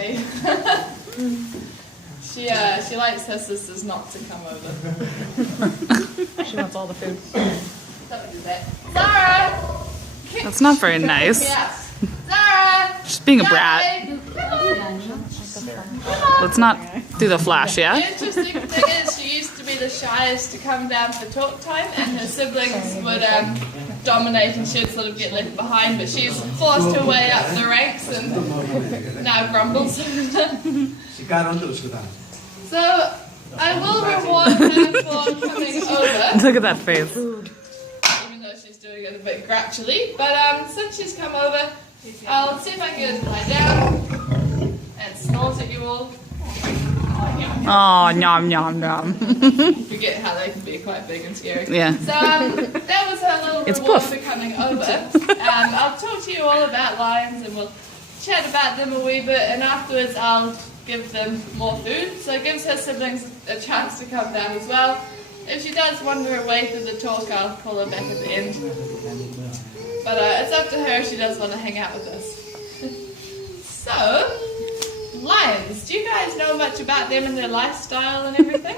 May. She likes her sisters not to come over. She wants all the food. Don't do that. Zara! That's not very nice. Zara! She's being a brat. Let's not do the flash, The yeah? interesting thing is she used to be the shyest to come down for talk time, and her siblings would dominate and she'd sort of get left behind, but she's forced her way up the ranks and now grumbles. So I will reward her for coming over, Look at that face. even though she's doing it a bit grouchily. But since she's come over, I'll see if I can lie down and snort at you all. Oh, nom nom nom. Forget how they can be quite big and scary. Yeah. So that was her little It's reward Puff. for coming over. I'll talk to you all about lions and we'll chat about them a wee bit, and afterwards I'll give them more food. So it gives her siblings a chance to come down as well. If she does wander away through the talk, I'll call her back at the end. But it's up to her if she does want to hang out with us. So, lions. Do you guys know much about them and their lifestyle and everything?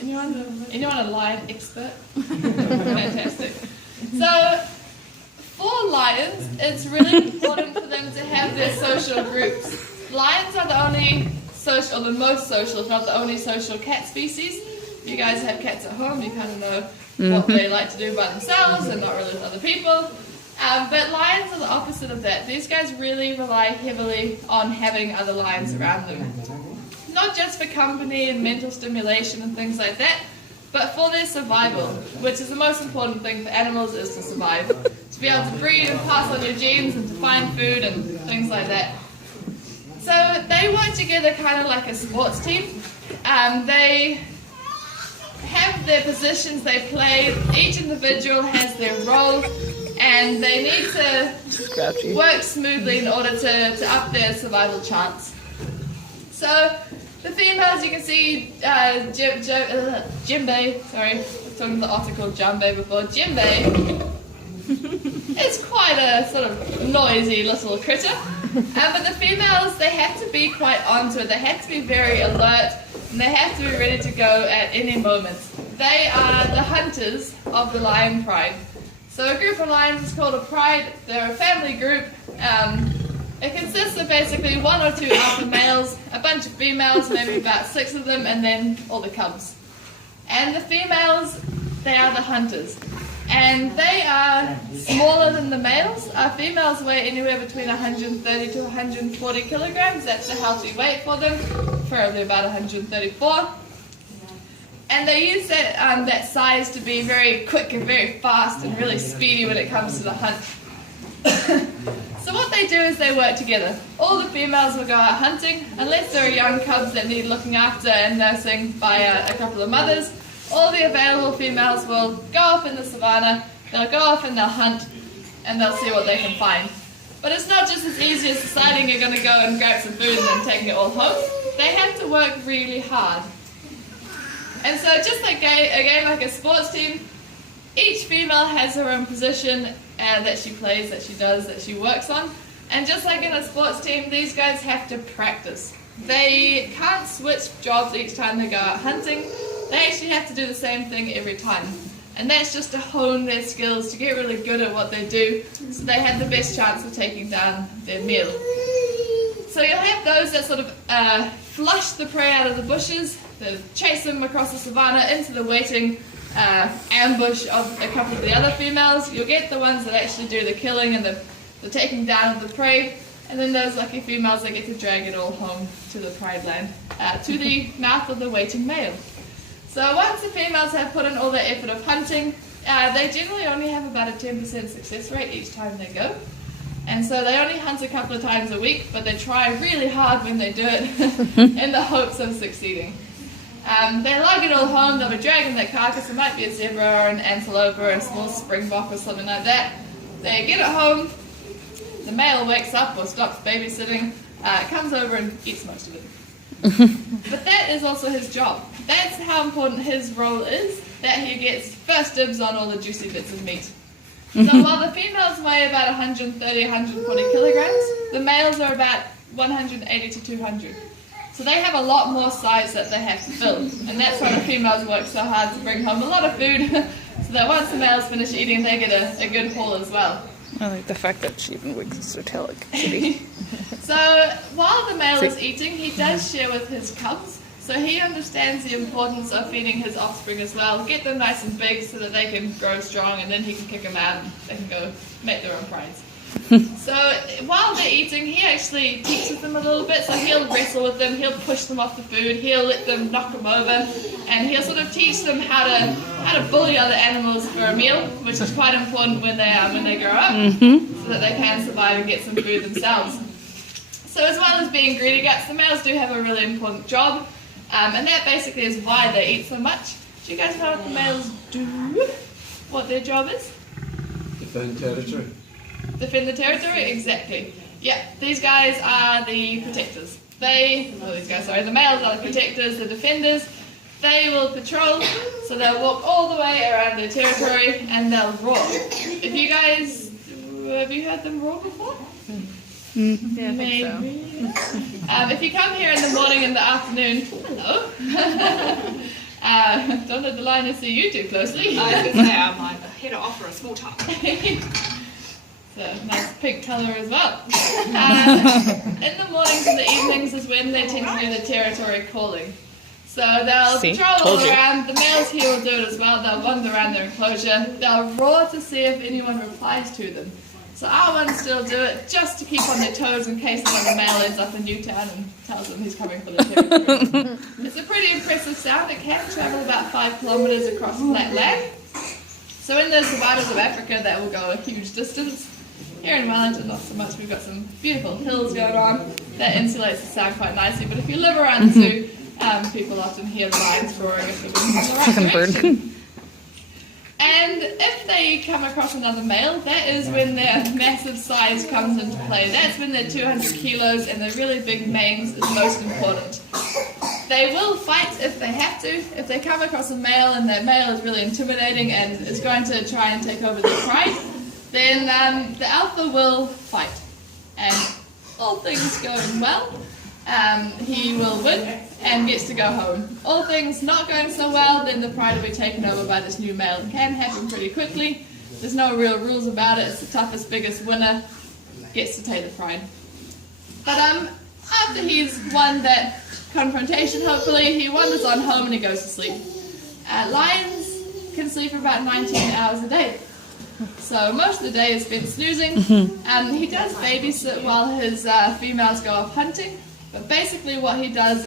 Anyone a lion expert? Fantastic. So, for lions, it's really important for them to have their social groups. Lions are the only social, or the most social, if not the only social cat species. You guys have cats at home, you kind of know what they like to do by themselves and not really with other people. But lions are the opposite of that. These guys really rely heavily on having other lions around them. Not just for company and mental stimulation and things like that, but for their survival, which is the most important thing for animals, is to survive. To be able to breed and pass on your genes and to find food and things like that. So they work together kind of like a sports team. They have their positions they play, each individual has their role, and they need to work smoothly in order to up their survival chance. So the females, you can see Jimbe, sorry, I was talking to the otter called Jumbe before. Jimbe is quite a sort of noisy little critter, but the females, they have to be quite onto it, they have to be very alert, and they have to be ready to go at any moment. They are the hunters of the lion pride. So a group of lions is called a pride. They're a family group. It consists of basically 1 or 2 alpha males, a bunch of females, maybe about 6 of them, and then all the cubs. And the females, they are the hunters. And they are smaller than the males. Our females weigh anywhere between 130 to 140 kilograms. That's a healthy weight for them, probably about 134. And they use that size to be very quick and very fast and really speedy when it comes to the hunt. So what they do is they work together. All the females will go out hunting, unless there are young cubs that need looking after and nursing by a couple of mothers. All the available females will go off in the savannah, they'll go off and they'll hunt, and they'll see what they can find. But it's not just as easy as deciding you're going to go and grab some food and then taking it all home. They have to work really hard. And so just like a game like a sports team, each female has her own position that she plays, that she does, that she works on. And just like in a sports team, these guys have to practice. They can't switch jobs each time they go out hunting. They actually have to do the same thing every time. And that's just to hone their skills, to get really good at what they do, so they have the best chance of taking down their meal. So you'll have those that sort of flush the prey out of the bushes, they chase them across the savannah into the waiting ambush of a couple of the other females. You'll get the ones that actually do the killing and the taking down of the prey, and then those lucky females that get to drag it all home to the pride land, to the mouth of the waiting male. So once the females have put in all their effort of hunting, they generally only have about a 10% success rate each time they go. And so they only hunt a couple of times a week, but they try really hard when they do it in the hopes of succeeding. They lug it all home, they'll be dragging their carcass, it might be a zebra or an antelope or a small springbok or something like that. They get it home, the male wakes up or stops babysitting, comes over and eats most of it. But that is also his job. That's how important his role is, that he gets first dibs on all the juicy bits of meat. So while the females weigh about 130, 140 kilograms, the males are about 180 to 200. So they have a lot more size that they have to fill. And that's why the females work so hard to bring home a lot of food so that once the males finish eating, they get a good haul as well. I like the fact that she even wigs her tail like a kitty. So while the male is eating, he does share with his cubs. So he understands the importance of feeding his offspring as well. Get them nice and big so that they can grow strong, and then he can kick them out and they can go make their own prize. So while they're eating, he actually teaches them a little bit. So he'll wrestle with them, he'll push them off the food, he'll let them knock them over, and he'll sort of teach them how to bully other animals for a meal, which is quite important when they grow up, so that they can survive and get some food themselves. So as well as being greedy guts, the males do have a really important job, and that basically is why they eat so much. Do you guys know what the males do? What their job is? Defend territory. Defend the territory? Exactly. Yeah, these guys are the protectors. The males are the protectors, the defenders. They will patrol, so they'll walk all the way around their territory and they'll roar. If you guys, have you heard them roar before? Yeah, I think so. If you come here in the morning and the afternoon, hello. Don't let the lioness see you too closely. I was going to say, I'm here to offer a small talk. So, nice pink colour as well. In the mornings and the evenings is when they tend to do the territory calling. So they'll patrol all around. The males here will do it as well. They'll wander around their enclosure. They'll roar to see if anyone replies to them. So our ones still do it just to keep on their toes in case another male ends up in Newtown and tells them he's coming for the territory. It's a pretty impressive sound. It can travel about 5 kilometres across flat land. So in the savannas of Africa, that will go a huge distance. Here in Wellington, not so much. We've got some beautiful hills going on. That insulates the sound quite nicely. But if you live around the zoo, people often hear the lions roaring if the wind's in the right direction. And if they come across another male, that is when their massive size comes into play. That's when their 200 kilos and their really big mange is most important. They will fight if they have to. If they come across a male and that male is really intimidating and is going to try and take over their pride, then the alpha will fight. And all things going well, he will win and gets to go home. All things not going so well, then the pride will be taken over by this new male. It can happen pretty quickly. There's no real rules about it. It's the toughest, biggest winner gets to take the pride. But after he's won that confrontation, hopefully, he wanders on home and he goes to sleep. Lions can sleep for about 19 hours a day. So most of the day is spent snoozing. He does babysit while his females go off hunting. But basically what he does